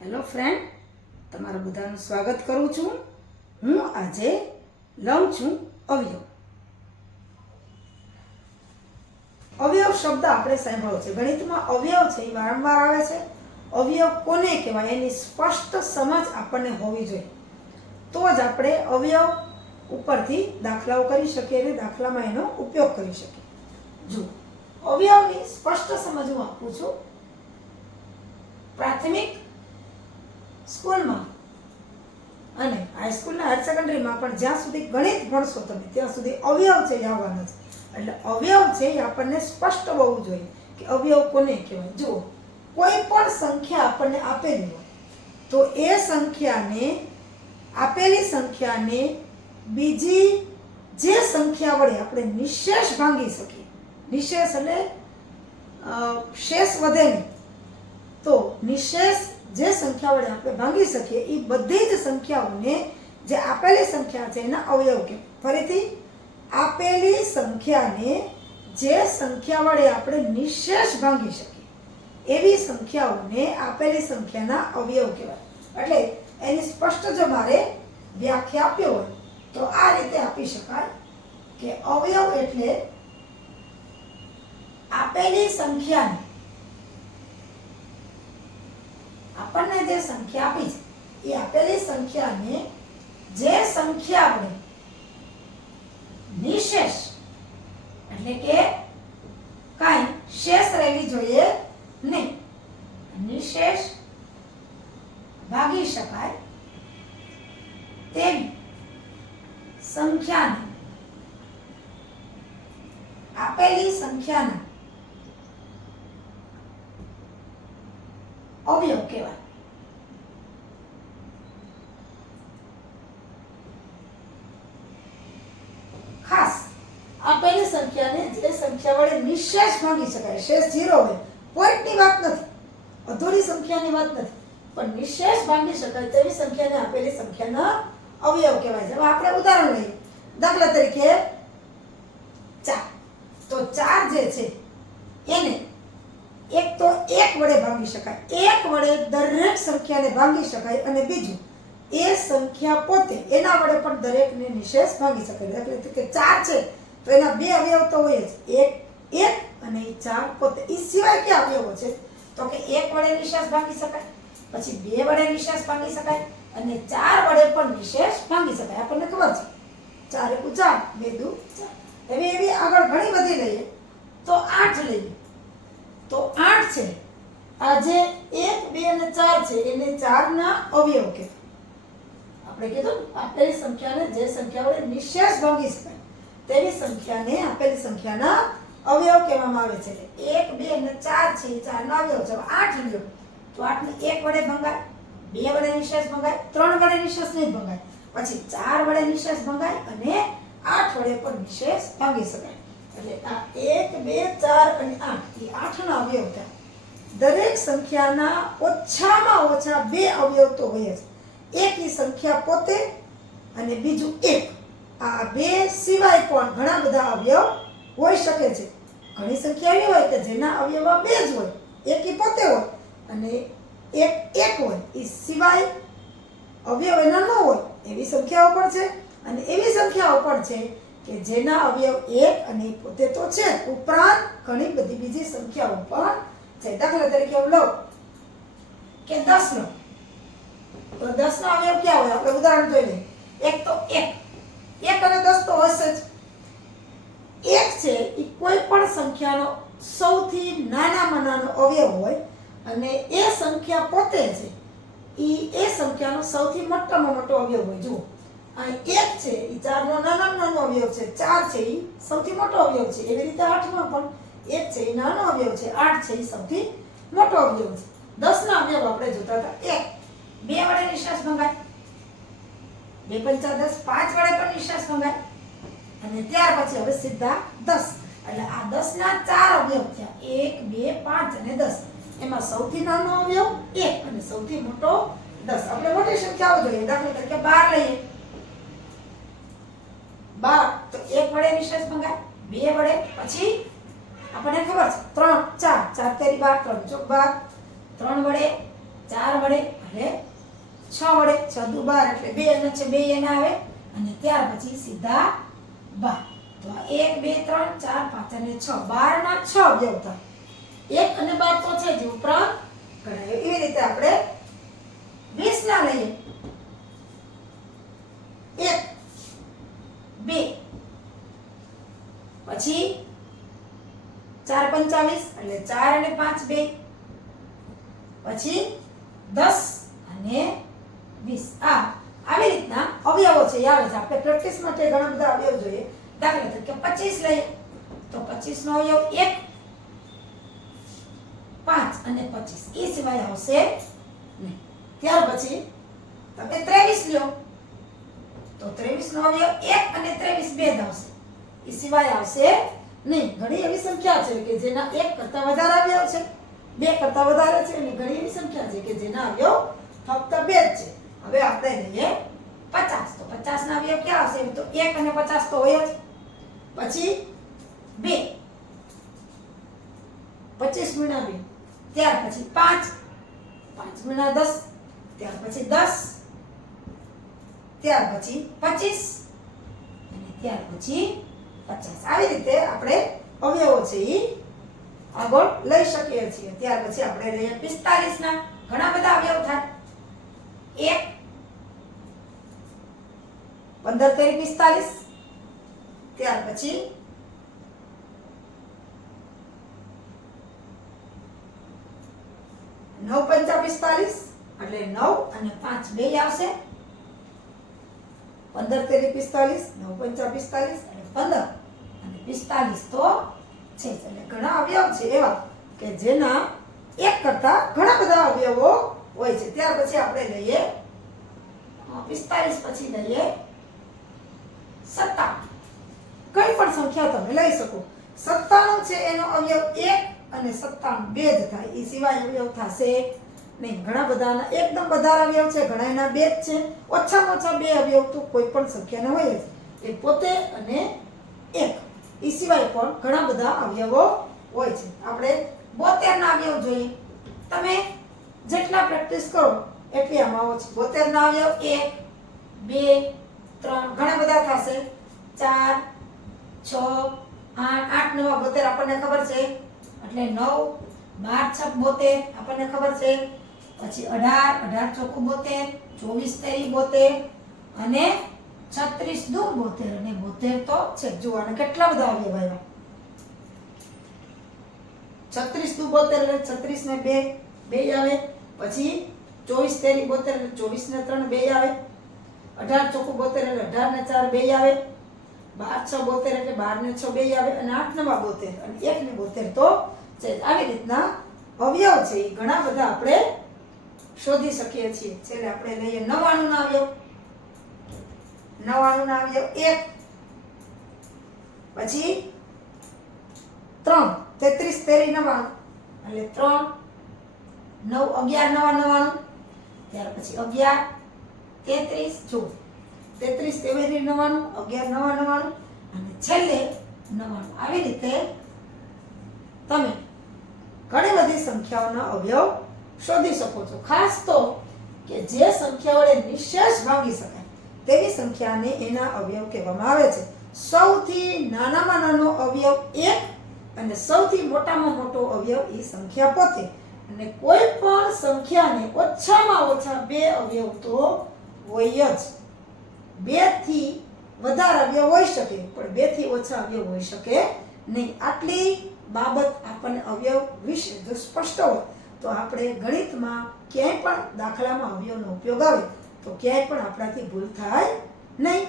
Hello friend, તમારું બધાનું સ્વાગત કરું છું. હું આજે લઉં છું અવયવ. અવયવ શબ્દ આપણે સાંભળ્યો છે. ગણિતમાં અવયવ છે એ વારંવાર આવે છે. અવયવ કોને કહેવાય એની સ્પષ્ટ સમજ આપણને હોવી જોઈએ, તો જ આપણે અવયવ ઉપરથી દાખલાઓ કરી શકીએ અને દાખલામાં એનો ઉપયોગ કરી શકીએ. જો અવયવની સ્પષ્ટ સમજ હું આપું છું. પ્રાથમિક સ્કૂલમાં અને હાઈસ્કૂલના હાયર સેકન્ડરીમાં પણ જ્યાં સુધી ગણિત ભણશો તમે ત્યાં સુધી અવયવ છે એ આવવાના છે. એટલે અવયવ છે એ આપણને સ્પષ્ટ હોવું જોઈએ કે અવયવ કોને કહેવાય. જુઓ, કોઈ પણ સંખ્યા આપણને આપેલી હોય તો એ સંખ્યાને, આપેલી સંખ્યાને બીજી જે સંખ્યા વડે આપણે નિશેષ ભાંગી શકીએ, નિશેષ એટલે શેષ વધે નહીં, તો નિશેષ જે સંખ્યા વડે આપણે ભાંગી શકીએ એ બધી જ સંખ્યાઓને, જે આપેલી સંખ્યા છે એના અવયવ કહેવાય. ફરીથી, આપેલી સંખ્યાને જે સંખ્યા વડે આપણે નિશેષ ભાંગી શકીએ એવી સંખ્યાઓને આપેલી સંખ્યાના અવયવ કહેવાય. એટલે એની સ્પષ્ટ જો મારે વ્યાખ્યા આપ્યો હોય તો આ રીતે આપી શકાય કે અવયવ એટલે આપેલી સંખ્યાને, આપણને જે સંખ્યા આપી છે એ આપેલી સંખ્યાને જે સંખ્યા વડે નિશેષ એટલે કે કાંઈ શેષ રહેવી જોઈએ નહીં, નિશેષ ભાગી શકાય તેવી સંખ્યાને આપેલી સંખ્યાના અવયવ કહેવાય. ખાસ આપેલી સંખ્યાને જે સંખ્યા વડે નિશેષ ભાંગી શકાય, શેષ 0 હોય, પોઈન્ટની વાત નથી, અધૂરી સંખ્યાની વાત નથી, પણ નિશેષ ભાંગી શકાય તેવી સંખ્યાને આપેલી સંખ્યાના અવયવ કહેવાય છે. હવે આપણે ઉદાહરણ લઈએ. દાખલા તરીકે 4. તો 4 જે છે એને એક તો 1 વડે ભાંગી શકાય, 1 વડે દરેક સંખ્યાને ભાંગી શકાય, અને બીજું એ સંખ્યા પોતે એના વડે પણ દરેકને નિશેષ ભાંગી શકાય. દાખલા તરીકે 4 છે તો એના બે અવયવ તો હોય જ, 1 અને 4 પોતે. એ સિવાય કયા અવયવો છે તો કે 1 વડે નિશેષ ભાંગી શકાય, પછી 2 વડે નિશેષ ભાંગી શકાય, અને 4 વડે પણ નિશેષ ભાંગી શકાય. આપણને ખબર છે 4 × 4 2 4. હવે એવી આગળ ઘણી બધી લઈએ તો 8 લઈએ. તો 8 છે, આ જે 1, 2 અને 4 છે એને 4 ના અવયવ કહેવાય. આપણે કીધું આપેલી સંખ્યાને જે સંખ્યા વડે નિશેષ ભાંગી શકાય તેવી સંખ્યાને આપેલી સંખ્યાના અવયવ કહેવામાં આવે છે. 1, 2 અને 4 છે એ 4 ના અવયવ છે. 8 લ્યો તો 8 ને 1 વડે ભંગાય, 2 વડે નિશેષ ભંગાય, 3 વડે નિશેષ નહીં ભંગાય, પછી 4 વડે નિશેષ ભંગાય અને 8 વડે પણ નિશેષ ભાંગી શકાય. એટલે આ 1, 2, 4 અને 8 એ 8 ના અવયવ થયા. દરેક સંખ્યાના ઓછામાં ઓછા 2 અવયવ તો હોય જ. એક ઈ સંખ્યા પોતે અને બીજું 1. આ 2 સિવાય પણ ઘણા બધા અવયવ હોઈ શકે છે. ઘણી સંખ્યા એવી હોય કે જેના અવયવ 2 જ હોય, એક ઈ પોતે હોય અને એક હોય. એ સિવાય અવયવ એના ન હોય એવી સંખ્યાઓ પણ છે, અને એવી સંખ્યાઓ પણ છે કે જેના અવયવ 1 અને પોતે તો છે, ઉપરાંત ઘણી બધી બીજી સંખ્યાઓ પણ છે. દાખલા તરીકે હું લઉં કે 10 નો, તો 10 નો અવયવ ક્યાં હોય? આપણે ઉદાહરણ જોઈ લઈએ. એક તો 1 અને 10 તો હશે જ. 1 છે એ કોઈ પણ સંખ્યાનો સૌથી નાનામાં નાનો અવયવ હોય, અને એ સંખ્યા પોતે છે એ સંખ્યાનો સૌથી મોટામાં મોટો અવયવ હોય. જુઓ, આ 1 છે એ 4 નો નાનામાં નાનો અવયવ છે, 4 છે એ સૌથી મોટો અવયવ છે. એવી રીતે 8 માં પણ 1 છે એ નાનો અવયવ છે, 8 છે એ સૌથી મોટો અવયવ છે. 10 ના અવયવ આપણે જોતા હતા. 1, 2 વડે નિશેષ ભંગાય, 2 × 5 = 10, 5 વડે પણ નિશેષ ભંગાય, અને ત્યાર પછી હવે સીધા 10. એટલે આ 10 ના 4 અવયવ થયા, 1, 2, 5 અને 10. એમાં સૌથી નાનો અવયવ 1 અને સૌથી મોટો 10. આપણે મોટી સંખ્યાઓ જોઈએ. દાખલા તરીકે 12 લઈએ. 12 તો 1 વડે નિશેષ ભંગાય, 2 વડે, પછી આપણને ખબર છે 3, 4, 4 × 12, 3 × 12, 3 વડે, 4 વડે એટલે 6 વડે 6 દુ 12 એટલે 2 અને 6 2 એના આવે અને ત્યાર પછી સીધા 12. તો આ 1 2 3 4 5 અને 6 12 ના 6 અવયવ થાય. 1 અને 12 તો છે જ ઉપરાંત ગણાય. એવી રીતે આપણે 20 ના લઈએ 1 2 પછી 4 25 એટલે 4 અને 5 2 પછી 10 અને 20. આવી રીતના અવયવો છે આવે છે. આપણે પ્રેક્ટિસ માટે ઘણા બધા અવયવ જોઈએ. દાખલા તરીકે 25 લઈએ તો 25 નો અવયવ 1 5 અને 25 એ સિવાય આવશે નહીં. ત્યાર પછી તમે 23 લ્યો તો 23 નો અવયવ 1 અને 23 બે જ આવશે. એ સિવાય આવશે નહીં. ઘણી એવી સંખ્યા છે કે જેના 1 કરતા વધારે અવયવ છે, 2 કરતા વધારે છે અને ઘણી એવી સંખ્યા છે કે જેના અવયવ ફક્ત 2 જ છે. હવે આપણે લઈએ 50 તો 50 ના અવયવ ક્યાં આવશે? તો 1 અને 50 તો હોય જ. પછી 2 25 ગુણ્યા 2 ત્યાર પછી 5 5 ગુણ્યા 10 ત્યાર પછી 10 ત્યાર પછી 25 અને ત્યાર પછી 50. આવી રીતે આપણે અવયવો છે એ આગળ લઈ શકીએ છીએ. ત્યાર પછી આપણે લઈએ 45 ના ઘણા બધા અવયવ થાય. 1 15 તેરી 45 ત્યાર પછી 9 પંચા 45 એટલે 9 અને 5 બે આવશે. 15 તેરી 45 9 પંચા 45 એટલે 15 અને 45 તો છે. એટલે ઘણા અવયવ છે એવા કે જેના 1 કરતા ઘણા બધા અવયવો હોય છે. ત્યાર પછી આપણે લઈએ 45 પછી લઈએ 57. કઈ પણ સંખ્યા તમે લઈ શકો. 97 છે એનો અવયવ 1 અને 97 બે જ થાય. એ સિવાય અવયવ થશે નહીં. ઘણા બધાના એકદમ વધારે અવયવ છે, ઘણા એના બે જ છે. ઓછામાં ઓછા બે અવયવ તો કોઈ પણ સંખ્યાના હોય જ. એ પોતે અને 1. એ સિવાય પણ ઘણા બધા અવયવો હોય છે. આપણે 72 ના અવયવ જોઈએ. તમે જેટલા પ્રેક્ટિસ કરો એટલી આમાં ઓછી. 72 ના અવયવ 1 2 3 ઘણા બધા થશે. 4 6 8 9 72 આપણને ખબર છે એટલે 9 12 6 72 આપણને ખબર છે. પછી 18 18 ચોકુ 72 24 તેરી 72 અને 36 દુ 72 અને 72 તો છે. જોવાને કેટલા બધા અવયવ આવ્યા. 36 દુ 72 એટલે 36 ને 2 બે આવે. પછી 24 તેરી 72 એટલે 24 ને 3 બે આવે. 18 ચોકુ 72 એટલે 18 ને 4 બે આવે. 12 6 72 એટલે 12 ને 6 બે આવે અને 8 9 72 અને 1 ને 72 તો છે. આવી રીતના અવયવ છે એ ઘણા બધા આપણે શોધી શકીએ છીએ. છેલ્લે આપણે લઈએ 99 ના અવયવ. 99 ના અવયવ 1 પછી 3 33 તેરી 99 એટલે 3 9 11 99 ત્યાર પછી 11 33 જો 33 તેરી 99 11 99 અને છેલ્લે 99. આવી રીતે તમે ઘણી બધી સંખ્યાઓના અવયવ શોધી શકો છો. ખાસ તો કે જે સંખ્યા વડે નિશેષ ભાગી શકાય તેવી સંખ્યાને એના અવયવ કહેવામાં આવે છે. સૌથી નાનામાં નાનો અવયવ 1 અને સૌથી મોટામાં મોટો અવયવ એ સંખ્યા પોતે. અને કોઈ પણ સંખ્યાને ઓછામાં ઓછા 2 અવયવ તો હોય જ. 2 થી વધારે અવયવ હોઈ શકે પણ 2 થી ઓછા અવયવ હોઈ શકે નહીં. આટલી બાબત આપણને અવયવ વિશે જો સ્પષ્ટ હોય તો આપણે ગણિતમાં ક્યાંય પણ દાખલામાં અવયવનો ઉપયોગ આવે તો ક્યાંય પણ આપણાથી ભૂલ થાય નહીં.